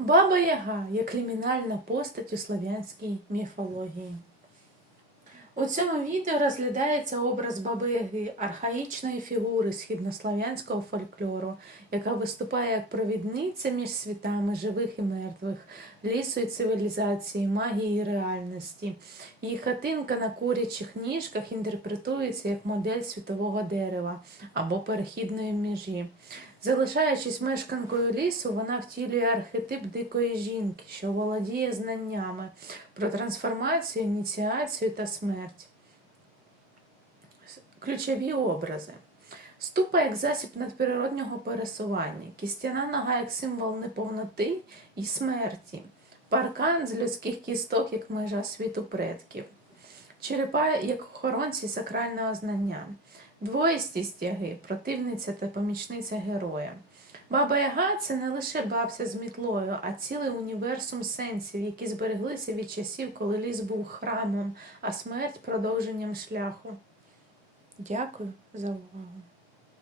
Баба Яга є кримінальна постать у слов'янській міфології. У цьому відео розглядається образ Баби Яги, архаїчної фігури східнослов'янського фольклору, яка виступає як провідниця між світами живих і мертвих, лісу і цивілізації, магії і реальності. Її хатинка на курячих ніжках інтерпретується як модель світового дерева або перехідної межі. Залишаючись мешканкою лісу, вона втілює архетип дикої жінки, що володіє знаннями про трансформацію, ініціацію та смерть. Ключові образи. Ступа як засіб надприроднього пересування, кістяна нога як символ неповноти і смерті, паркан з людських кісток як межа світу предків, черепа як охоронці сакрального знання, двоїсті стяги, противниця та помічниця героя. Баба Яга це не лише бабця з мітлою, а цілий універсум сенсів, які збереглися від часів, коли ліс був храмом, а смерть продовженням шляху. Дякую за увагу.